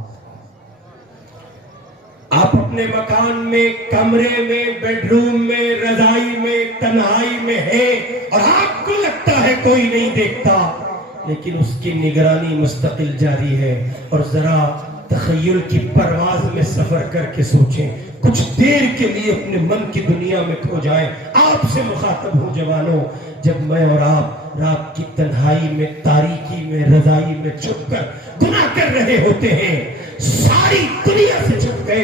آپ اپنے مکان میں، کمرے میں، بیڈ روم میں، رضائی میں، تنہائی میں ہیں اور آپ کو لگتا ہے کوئی نہیں دیکھتا، لیکن اس کی نگرانی مستقل جاری ہے۔ اور ذرا تخیل کی پرواز میں سفر کر کے سوچیں، کچھ دیر کے لیے اپنے من کی دنیا میں کھو جائیں۔ آپ سے مخاطب ہوں جوانوں، جب میں اور آپ رات کی تنہائی میں، تاریکی میں، رضائی میں چھپ کر گناہ کر رہے ہوتے ہیں، ساری دنیا سے چھپ گئے،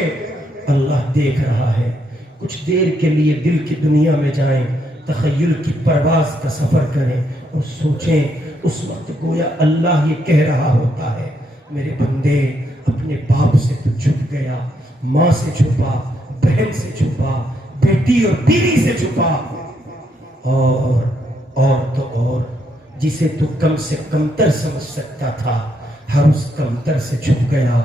اللہ دیکھ رہا ہے۔ کچھ دیر کے لیے دل کی دنیا میں جائیں، تخیل کی پرواز کا سفر کریں اور سوچیں، اس وقت گویا اللہ یہ کہہ رہا ہوتا ہے، میرے بندے اپنے باپ سے تو چھپ گیا، ماں سے چھپا، بہن سے چھپا، بیٹی اور بیوی سے چھپا، اور تو اور جسے تو کم سے کمتر سمجھ سکتا تھا، ہر اس کمتر سے چھپ گیا۔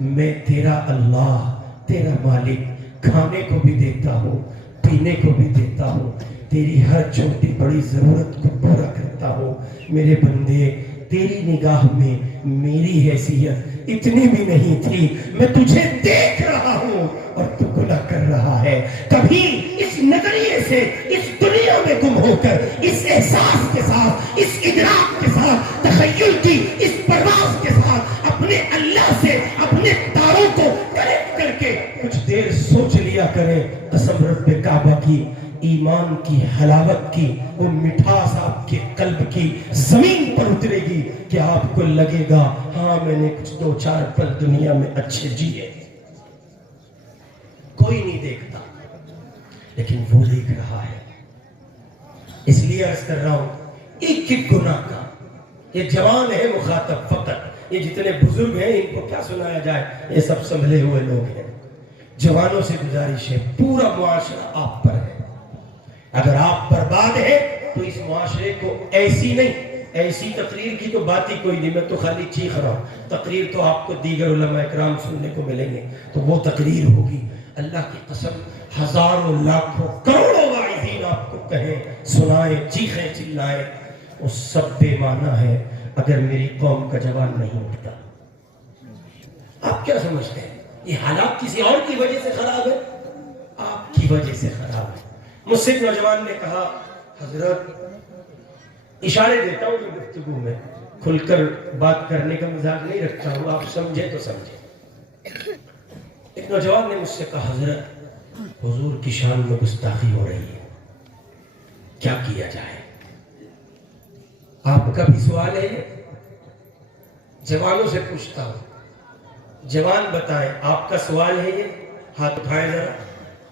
میں تیرا اللہ، تیرا مالک، کھانے کو بھی دیتا ہوں، پینے کو بھی دیتا ہوں، تیری ہر چھوٹی بڑی ضرورت کو پورا کرتا ہوں۔ میرے بندے تیری نگاہ میں میری حیثیت اتنی بھی نہیں تھی، میں تجھے دیکھ رہا ہوں اور تو گناہ کر رہا ہے۔ کبھی اس نظریے سے اس دنیا میں گم ہو کر، اس احساس کے ساتھ، اس ادراک کے ساتھ، تخیل کی اس پرواز کے ساتھ اپنے اللہ سے اپنے تاروں کو کنیکٹ کر کے کچھ دیر سوچ لیا کریں، قسم رب کعبہ کی، ایمان کی حلاوت کی، وہ مٹھاس آپ کے قلب کی زمین پر اترے گی کہ آپ کو لگے گا ہاں میں نے کچھ 2-4 پل دنیا میں اچھے جیے۔ کوئی نہیں دیکھتا لیکن وہ دیکھ رہا ہے۔ اس لیے عرض کر رہا ہوں، ایک ایک گناہ کا، یہ جوان ہے مخاطب فقط، یہ جتنے بزرگ ہیں ان کو کیا سنایا جائے، یہ سب سنبھلے ہوئے لوگ ہیں۔ جوانوں سے گزارش ہے، پورا معاشرہ آپ پر ہے، اگر آپ برباد ہیں تو اس معاشرے کو ایسی نہیں، ایسی تقریر کی تو بات ہی کوئی نہیں، میں تو خالی چیخ رہا ہوں، تقریر تو آپ کو دیگر علماء اکرام سننے کو ملیں گے تو وہ تقریر ہوگی۔ اللہ کی قسم ہزاروں لاکھوں کروڑوں واعظین آپ کو کہیں، سنائیں، چیخیں، چلائیں، وہ سب بے معنی ہے اگر میری قوم کا جوان نہیں اٹھتا۔ آپ کیا سمجھتے ہیں یہ حالات کسی اور کی وجہ سے خراب ہے؟ آپ کی وجہ سے خراب ہے۔ مجھ سے ایک نوجوان نے کہا، حضرت اشارے دیتا ہوں جو گفتگو میں، کھل کر بات کرنے کا مزاج نہیں رکھتا ہوں، آپ سمجھے تو سمجھے۔ ایک نوجوان نے مجھ سے کہا، حضرت حضور کی شان میں گستاخی ہو رہی ہے، کیا کیا جائے؟ آپ کا بھی سوال ہے یہ؟ جوانوں سے پوچھتا ہوں، جوان بتائیں آپ کا سوال ہے یہ؟ ہاتھ اٹھائیں ذرا،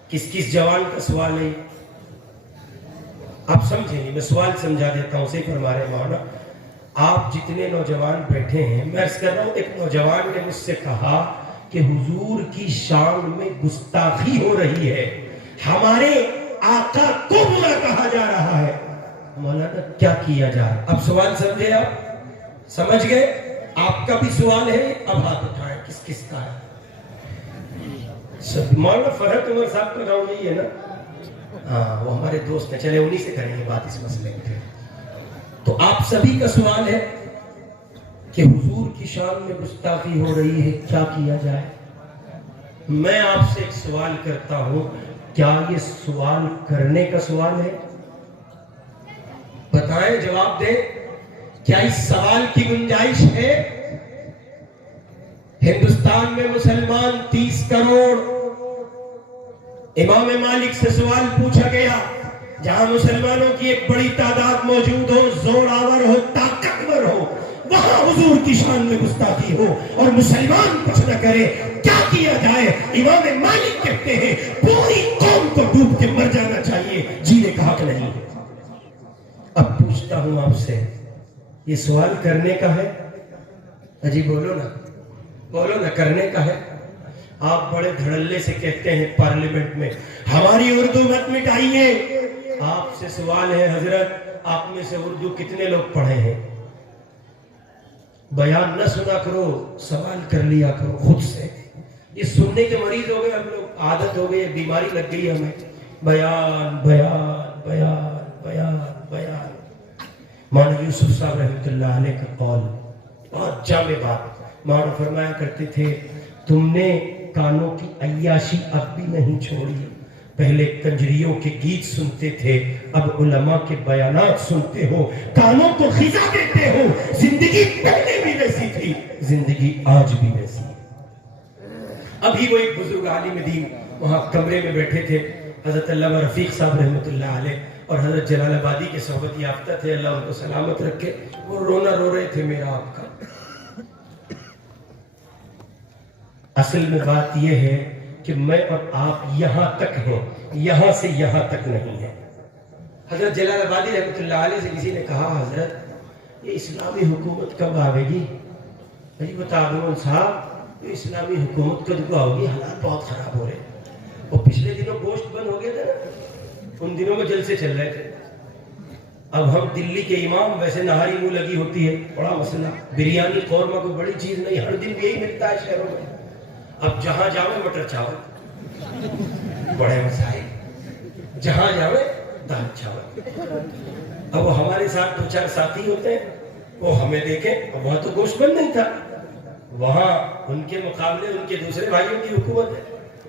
کس کس جوان کا سوال ہے؟ آپ سمجھیں گے، میں سوال سمجھا دیتا ہوں، صحیح فرما رہے مولانا۔ آپ جتنے نوجوان بیٹھے ہیں، میں عرض کر رہا ہوں، ایک نوجوان نے مجھ سے کہا کہ حضور کی شان میں گستاخی ہو رہی ہے، ہمارے آقا کو برا کہا جا رہا ہے، مولانا کیا کیا جائے؟ اب سوال سمجھے؟ آپ سمجھ گئے؟ آپ کا بھی سوال ہے؟ اب ہاتھ اٹھائیں، کس کس کا ہے؟ مولانا فرحت عمر صاحب کا نام یہی ہے نا؟ ہاں وہ ہمارے دوست ہیں، چلے انہی سے کریں گے بات اس مسئلے میں. تو آپ سبھی کا سوال ہے کہ حضور کی شان میں گستاخی ہو رہی ہے، کیا کیا جائے؟ میں آپ سے ایک سوال کرتا ہوں، کیا یہ سوال کرنے کا سوال ہے؟ بتائیں، جواب دیں. کیا اس سوال کی گنجائش ہے؟ ہندوستان میں مسلمان 30 کروڑ. امام مالک سے سوال پوچھا گیا، جہاں مسلمانوں کی ایک بڑی تعداد موجود ہو، زور آور ہو، طاقتور ہو، وہاں حضور کی شان میں گستاخی ہو اور مسلمان کچھ نہ کرے، کیا کیا جائے؟ امام مالک کہتے ہیں پوری قوم کو ڈوب کے مر جانا چاہیے، جینے کا حق نہیں. اب پوچھتا ہوں آپ سے، یہ سوال کرنے کا ہے؟ اجی بولو نا، بولو نا، کرنے کا ہے؟ آپ بڑے دھڑلے سے کہتے ہیں پارلیمنٹ میں ہماری اردو مت مٹائیے. آپ سے سوال ہے حضرت، آپ میں سے اردو کتنے لوگ پڑھے ہیں؟ بیان نہ سنا کرو، سوال کر لیا کرو خود سے. یہ سننے کے مریض ہو گئے ہم لوگ، عادت ہو گئی، بیماری لگ گئی ہمیں. بیان بیان بیان بیان بیان. مولانا یوسف صاحب رحمۃ اللہ علیہ کا قول، بہت جامع بات. مولانا فرمایا کرتے تھے تم نے کانوں کی عیاشی اب بھی نہیں چھوڑی. پہلے کنجریوں کے گیت سنتے تھے، اب علماء کے بیانات سنتے ہو، کانوں کو خزا دیتے ہو. زندگی پہلے بھی ویسی تھی، زندگی آج بھی ویسی. ابھی وہ ایک بزرگ عالم دین وہاں کمرے میں بیٹھے تھے، حضرت علامہ رفیق صاحب رحمۃ اللہ علیہ اور حضرت جلال آبادی کے صحبت یافتہ تھے، اللہ ان کو سلامت رکھے. وہ رونا رو رہے تھے میرا آپ کا. اصل میں بات یہ ہے کہ میں اور آپ یہاں تک ہیں، یہاں سے یہاں تک نہیں ہے. حضرت جلال آبادی رحمۃ اللہ علیہ سے کسی نے کہا حضرت یہ اسلامی حکومت کب آئے گی؟ بھائی بتا دوں صاحب، یہ اسلامی حکومت کب ہوگی؟ حالات بہت خراب ہو رہے ہیں. اور پچھلے دنوں گوشت بند ہو گیا تھا نا، ان دنوں میں جلسے چل رہے تھے. اب ہم دلی کے امام، ویسے نہاری منہ لگی ہوتی ہے، بڑا مسئلہ. بریانی قورمہ کوئی بڑی چیز نہیں، ہر دن یہی ملتا ہے شہروں میں. اب جہاں جاوے مٹر چاول، بڑے مسائل. جہاں جاوے دال چاول. اب وہ ہمارے ساتھ 2-4 ساتھی ہوتے ہیں، وہ ہمیں دیکھیں، اب وہاں تو گوشت بند نہیں تھا، وہاں ان کے مقابلے ان کے دوسرے بھائیوں کی حکومت ہے،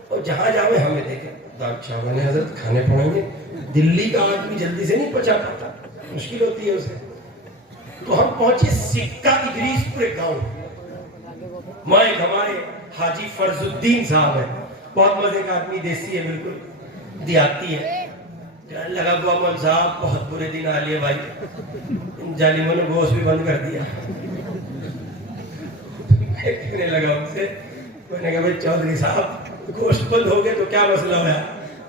اور جہاں جاوے ہمیں دیکھیں دال چاول ہے. حضرت کھانے پڑیں گے. دلی کا آدمی جلدی سے نہیں پچا پاتا، مشکل ہوتی ہے اسے. تو ہم پہنچے سکہ ادریس پورے گاؤں. وہاں ایک ہمارے حاجی فرض الدین صاحب ہے، بہت مزے کا آدمی، دیسی ہے، بالکل دیہاتی ہے. کہنے لگا گوامن صاحب بہت برے دن آ لیے بھائی، ان ظالموں نے گوشت بھی بند کر دیا. کہنے لگا ان سے، میں نے کہا بھائی چودھری صاحب گوشت بند ہو گئے تو کیا مسئلہ ہوا؟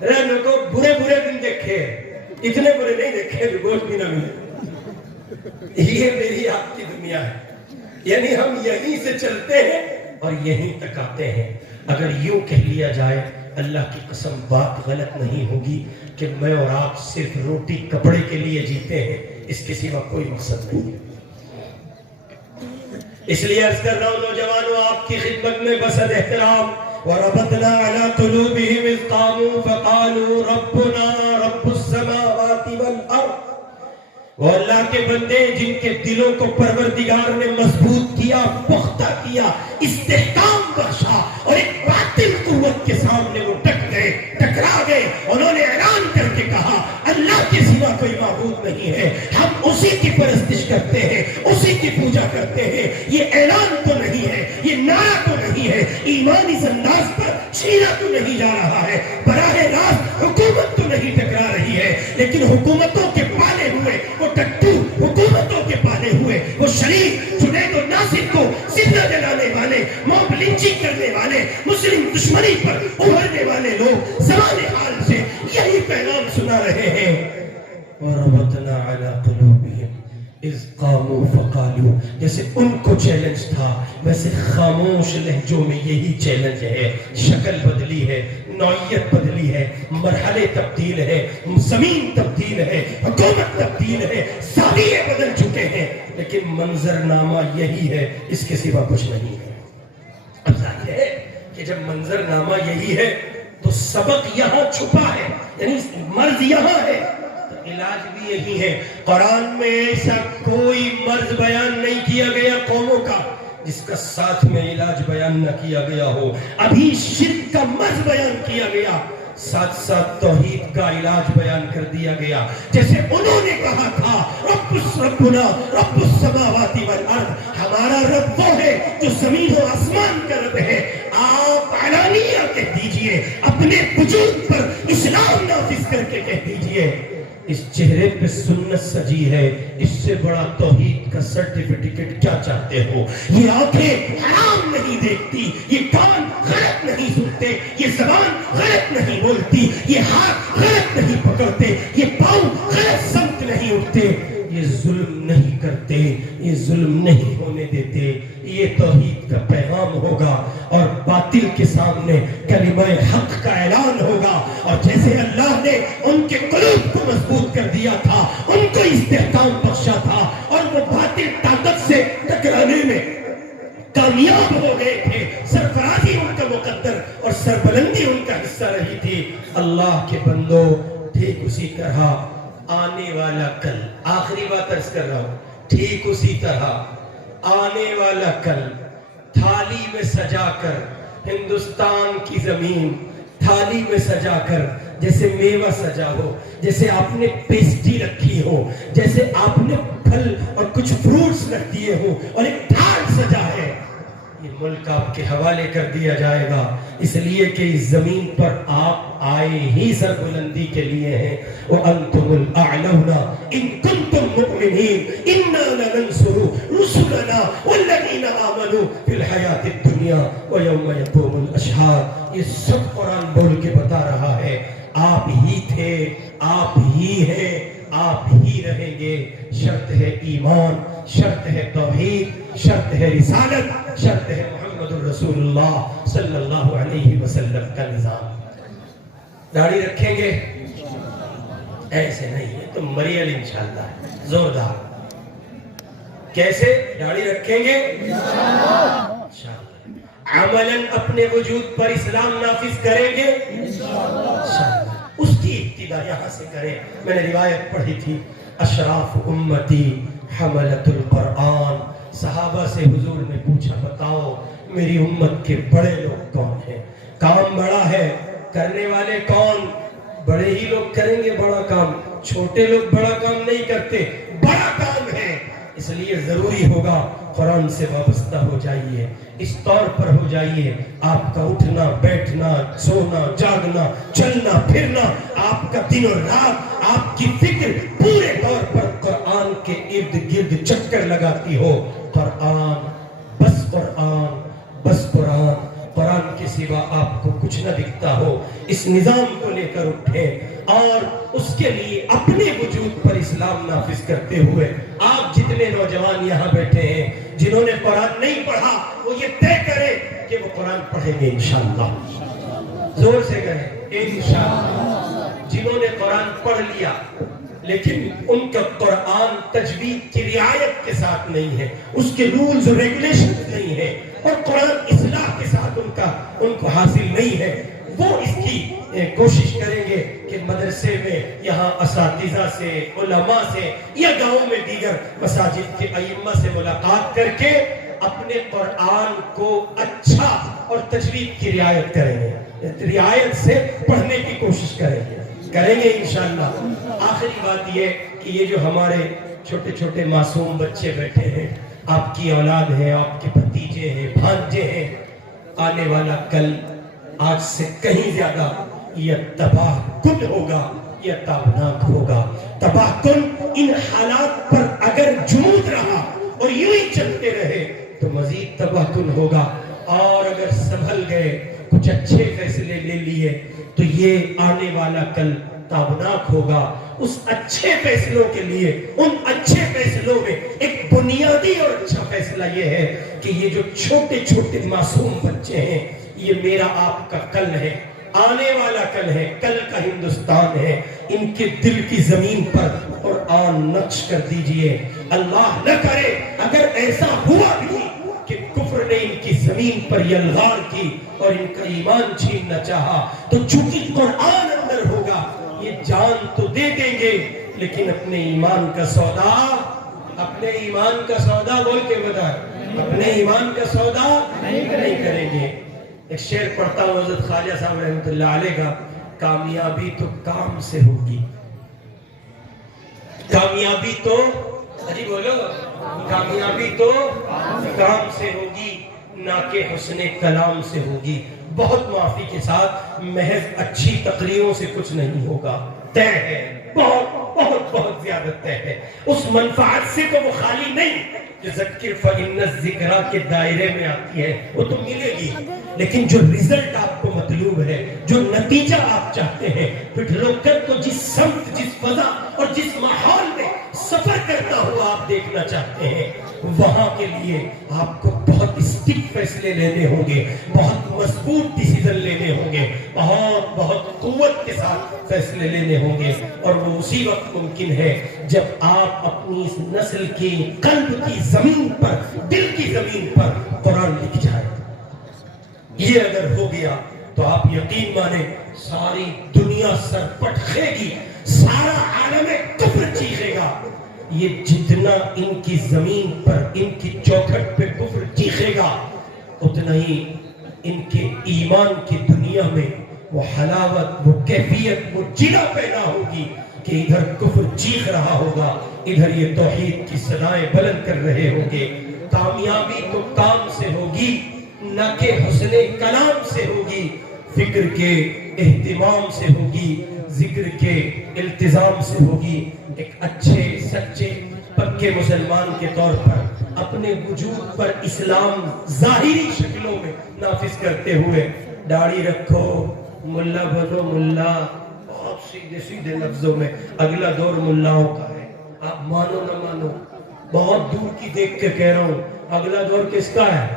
رہنے کو برے برے دن دیکھے، اتنے برے نہیں دیکھے جو گوشت بھی نہ ملے. یہ میری آپ کی دنیا ہے، یعنی ہم یہیں سے چلتے ہیں اور یہیں تک آتے ہیں. اگر یوں کہہ لیا جائے، اللہ کی قسم بات غلط نہیں ہوگی کہ میں اور آپ صرف روٹی کپڑے کے لیے جیتے ہیں، اس کے سوا کوئی مقصد نہیں ہے. اس لیے عرض کر رہا ہوں نوجوانوں، آپ کی خدمت میں بسد احترام، وَرَبَطْنَا عَلَىٰ قُلُوبِهِمْ إِذْ قَامُوا فَقَالُوا رَبُّنَا رَبُّ السَّمَاوَاتِ وَالْأَرْضِ. وہ اللہ کے بندے جن کے دلوں کو پروردگار نے مضبوط کیا، پختہ کیا، استحکام بخشا، اور ایک باطل قوت کے سامنے وہ ٹکرا گئے. انہوں نے اعلان کر کے کہا اللہ کے سوا کوئی معبود نہیں ہے، ہم اسی کی پرستش کرتے ہیں، اسی کی پوجا کرتے ہیں. یہ اعلان تو نہیں ہے، یہ نعرہ تو نہیں ہے، ایمان اس انداز پر چھینا تو نہیں جا رہا ہے، براہ راست حکومت تو نہیں ٹکرا رہی ہے، لیکن حکومتوں کے پالے ہوئے وہ ٹٹو، حکومتوں کے پالے ہوئے وہ شریف، جنید و ناصر کو زندہ جلانے والے، موب لنچنگ کرنے والے، مسلم دشمنی پر ابھرنے والے لوگ زمان حال سے یہی پیغام سنا رہے ہیں. وَرَبَطْنَا عَلَىٰ قُلُوبِهِمْ اِذْ قَامُوا فَقَالُوا. جیسے ان کو چیلنج تھا، ویسے خاموش لہجوں میں یہی چیلنج ہے. شکل بدلی ہے، نوعیت بدلی ہے، مرحلے تبدیل ہے، زمین تبدیل ہے، حکومت تبدیل ہے، زاویے بدل چکے ہیں، لیکن منظرنامہ یہی ہے، اس کے سوا کچھ نہیں ہے. اب ظاہر ہے کہ جب منظرنامہ یہی ہے تو سبق یہاں چھپا ہے، یعنی مرض یہاں ہے تو علاج بھی یہی ہے. قرآن میں ایسا کوئی مرض بیان نہیں کیا گیا قوموں کا جس کا ساتھ میں علاج بیان نہ کیا گیا ہو. ابھی شرک کا مرض بیان کیا گیا، ساتھ ساتھ توحید کا علاج بیان کر دیا گیا. جیسے انہوں نے کہا تھا ربنا رب السماوات والارض، ہمارا رب وہ ہے جو زمین و آسمان کا رب ہے. آپ علانیہ کہہ دیجئے، اپنے وجود پر اسلام نافذ کر کے کہہ دیجئے. اس چہرے پہ سنت سجی ہے، اس سے بڑا توحید کا سرٹیفکیٹ کیا چاہتے ہو؟ یہ آنکھیں حرام نہیں دیکھتی، یہ کان غلط نہیں سنتے، یہ زبان غلط نہیں بولتی، یہ ہاتھ غلط نہیں پکڑتے، یہ پاؤں غلط سمت نہیں اٹھتے، یہ ظلم نہیں کرتے، یہ ظلم نہیں ہونے دیتے. یہ توحید کا پیغام ہوگا اور باطل کے سامنے کلمہ حق کا اعلان ہوگا. اور جیسے اللہ نے ان کے قلوب کو مضبوط کر دیا تھا، ان کو استحکام بخشا تھا اور وہ باطل طاقت سے ٹکرانے میں کامیاب ہو گئے تھے، سرفرازی ان کا مقدر اور سربلندی ان کا حصہ رہی تھی. اللہ کے بندو، ٹھیک اسی طرح آنے والا کل، آخری بات عرض کر رہا ہوں، ٹھیک اسی طرح آنے والا کل تھالی میں سجا کر، ہندوستان کی زمین تھالی میں سجا کر، جیسے میوہ سجا ہو، جیسے آپ نے پیسٹری رکھی ہو، جیسے آپ نے پھل اور کچھ فروٹس رکھ دیے ہو اور ایک تھال سجا ہے، یہ ملک آپ کے حوالے کر دیا جائے گا. اس لیے کہ اس زمین پر آپ آئے ہی سربلندی کے لیے ہیں. وَأَنْتُمُ الْأَعْلَوْنَ إِن كُنْتُم مُؤْمِنِينَ إِنَّا لَنَنْصُرُ رُسُلَنَا وَالَّذِينَ آمَنُوا فِي الْحَيَاةِ الدُّنْيَا وَيَوْمَ يَقُومُ الْأَشْهَادُ. یہ سب قرآن بول کے بتا رہا ہے آپ ہی تھے، آپ ہی ہیں، آپ ہی رہیں گے. شرط ہے ایمان، شرط ہے توحید، شرط ہے رسالت، شرط ہے محمد الرسول اللہ صلی اللہ علیہ وسلم کا نظام. داڑھی رکھیں گے؟ ایسے نہیں ہے تو مریل انشاءاللہ زوردار. کیسے داڑھی رکھیں گے؟ انشاءاللہ. عملاً اپنے وجود پر اسلام نافذ کریں گے انشاءاللہ. اس کی ابتدا یہاں سے کریں. میں نے روایت پڑھی تھی، اشراف امتی حملت القرآن. صحابہ سے حضور نے پوچھا بتاؤ میری امت کے بڑے لوگ کون ہیں؟ کام بڑا ہے، کرنے والے کون؟ بڑے ہی لوگ کریں گے بڑا کام، چھوٹے لوگ بڑا کام نہیں کرتے، بڑا کام ہے. اس لیے ضروری ہوگا قرآن سے وابستہ ہو جائیے، اس طور پر ہو جائیے. آپ کا اٹھنا بیٹھنا، سونا جاگنا، چلنا پھرنا، آپ کا دن اور رات، آپ کی فکر پورے طور پر قرآن کے ارد گرد چکر لگاتی ہو. قرآن، بس قرآن، بس قرآن. قرآن کے سوا آپ کو کچھ نہ دکھتا ہو. اس نظام کو لے کر اٹھیں اور اس کے لیے اپنے وجود پر اسلام نافذ کرتے ہوئے آپ جتنے نوجوان یہاں بیٹھے ہیں جنہوں نے قرآن نہیں پڑھا وہ یہ طے کریں کہ وہ قرآن پڑھیں گے انشاءاللہ. زور سے کہیں انشاءاللہ. جنہوں نے قرآن پڑھ لیا لیکن ان کا قرآن تجوید کی رعایت کے ساتھ نہیں ہے، اس کے رولز و ریگولیشن نہیں ہے اور قرآن اصلاح کے ساتھ ان کو حاصل نہیں ہے، وہ اس کی کوشش کریں گے کہ مدرسے میں یہاں اساتذہ سے، علماء سے یا گاؤں میں دیگر مساجد کے ائمہ سے ملاقات کر کے اپنے قرآن کو اچھا اور تجوید کی رعایت کریں گے، رعایت سے پڑھنے کی کوشش کریں گے انشاءاللہ. آخری بات یہ کہ یہ جو ہمارے چھوٹے چھوٹے معصوم بچے بیٹھے ہیں، آپ کی اولاد ہے، آپ کے بھتیجے ہیں، بھانجے ہیں، آنے والا کل آج سے کہیں زیادہ یہ تباہ کن ہوگا، یہ تابناک ہوگا. تباہ کن ان حالات پر اگر جمود رہا اور یوں ہی چلتے رہے تو مزید تباہ کن ہوگا. اور اگر سنبھل گئے، کچھ اچھے فیصلے لے لیے تو یہ آنے والا کل تابناک ہوگا. اس اچھے فیصلوں کے لیے، ان اچھے فیصلوں میں ایک بنیادی اور اچھا فیصلہ یہ ہے کہ یہ جو چھوٹے چھوٹے معصوم بچے ہیں یہ میرا آپ کا کل ہے، آنے والا کل ہے، کل کا ہندوستان ہے. ان کے دل کی زمین پر قرآن نقش کر دیجئے. اللہ نہ کرے اگر ایسا ہوا بھی کہ کفر نے ان کی زمین پر یلغار کی اور ان کا ایمان چھیننا چاہا تو چونکہ قرآن اندر ہوگا جان تو دے دیں گے لیکن اپنے ایمان کا سودا بول کے بتا، اپنے ایمان کا سودا نہیں کریں گے۔ ایک شعر پڑھتا ہوں حضرت خواجہ صاحب رحمۃ اللہ علیہ کا، کامیابی تو کام سے ہوگی، کامیابی تو بولو، کامیابی تو کام سے ہوگی نہ کہ حسن کلام سے ہوگی۔ بہت معافی کے ساتھ محض اچھی تقریروں سے کچھ نہیں ہوگا، طے ہے، بہت بہت بہت زیادہ طے ہے۔ اس منفعت سے تو وہ خالی نہیں جو ذکر فإن الذکرہ کے دائرے میں آتی ہے، وہ تو ملے گی، لیکن جو رزلٹ آپ کو مطلوب ہے، جو نتیجہ آپ چاہتے ہیں، پٹھلو کر کو جس سمت، جس فضا اور جس ماحول میں سفر کرتا ہوا آپ دیکھنا چاہتے ہیں، وہاں کے لیے آپ کو بہت اسٹک فیصلے لینے ہوں گے، بہت مضبوط ڈیسیزن لینے ہوں گے، بہت قوت کے ساتھ فیصلے لینے ہوں گے، اور وہ اسی وقت ممکن ہے جب آپ اپنی اس نسل کی قلب کی زمین پر، دل کی زمین پر قرآن لکھ جائے۔ یہ اگر ہو گیا تو آپ یقین مانیں ساری دنیا سر پٹخے گی، سارا عالم کفر چیخے گا۔ یہ جتنا ان کی زمین پر، ان کی چوکھٹ پہ کفر چیخے گا، اتنا ہی ان کے ایمان کی دنیا میں وہ حلاوت، وہ کیفیت، وہ جلا پیدا ہوگی کہ ادھر کفر چیخ رہا ہوگا، ادھر یہ توحید کی صدائیں بلند کر رہے ہوں گے۔ کامیابی تو کام سے ہوگی نہ کہ حسن کلام سے ہوگی، فکر کے اہتمام سے ہوگی، ذکر کے التزام سے ہوگی۔ ایک اچھے سچے پکے مسلمان کے طور پر اپنے وجود پر اسلام ظاہری شکلوں میں نافذ کرتے ہوئے داڑھی رکھو، ملا بنو ملا، بہت سیدھے سیدھے لفظوں میں اگلا دور ملاؤں کا ہے، آپ مانو نہ مانو، بہت دور کی دیکھ کے کہہ رہا ہوں، اگلا دور کس کا ہے؟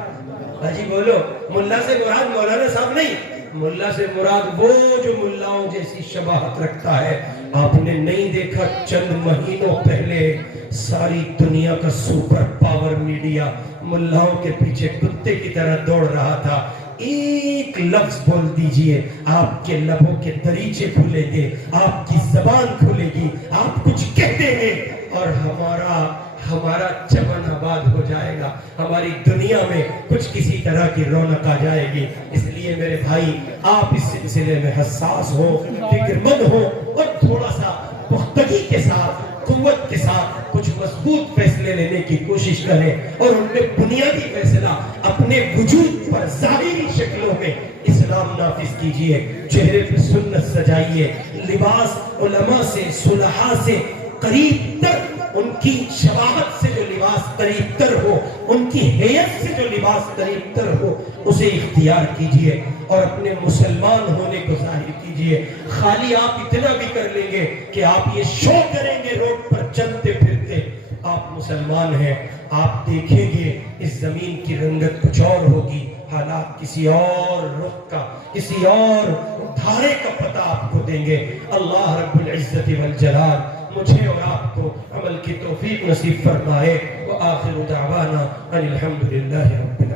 حاجی بولو، ملا سے مراد مولانا صاحب نہیں، ملا سے مراد وہ جو ملاؤں جیسی شباہت رکھتا ہے۔ آپ نے نہیں دیکھا چند مہینوں پہلے ساری دنیا کا سپر پاور میڈیا ملاؤں کے پیچھے کتے کی طرح دوڑ رہا تھا؟ ایک لفظ بول دیجئے، آپ کے لبوں کے دریچے کھلیں گے، آپ کی زبان کھلے گی، آپ کچھ کہتے ہیں اور ہمارا چمن آباد ہو جائے گا، ہماری دنیا میں کچھ کسی طرح کی رونق آ جائے گی۔ اس لیے میرے بھائی آپ اس سلسلے میں حساس ہو، فکر مند ہو، اور تھوڑا سا پختگی کے ساتھ، قوت کے ساتھ کچھ مضبوط فیصلے لینے کی کوشش کریں، اور ان میں بنیادی فیصلہ اپنے وجود پر ظاہری شکلوں میں اسلام نافذ کیجئے، چہرے پہ سنت سجائیے، لباس علماء سے، صلحاء سے قریب تر، ان کی شباہت سے جو لباس قریب تر ہو، ان کی حیت سے جو لباس قریب تر ہو، اسے اختیار کیجئے اور اپنے مسلمان ہونے کو ظاہر کیجئے۔ خالی آپ اتنا بھی کر لیں گے کہ آپ یہ شو کریں گے روڈ پر چلتے پھرتے، آپ مسلمان ہیں، آپ دیکھیں گے اس زمین کی رنگت کچھ اور ہوگی، حالات کسی اور رخ کا، کسی اور دھارے کا پتہ آپ کو دیں گے۔ اللہ رب العزت والجلال مجھے اور آپ کو عمل کی توفیق نصیب فرمائے۔ وآخر دعوانا ان الحمدللہ رب العالمین۔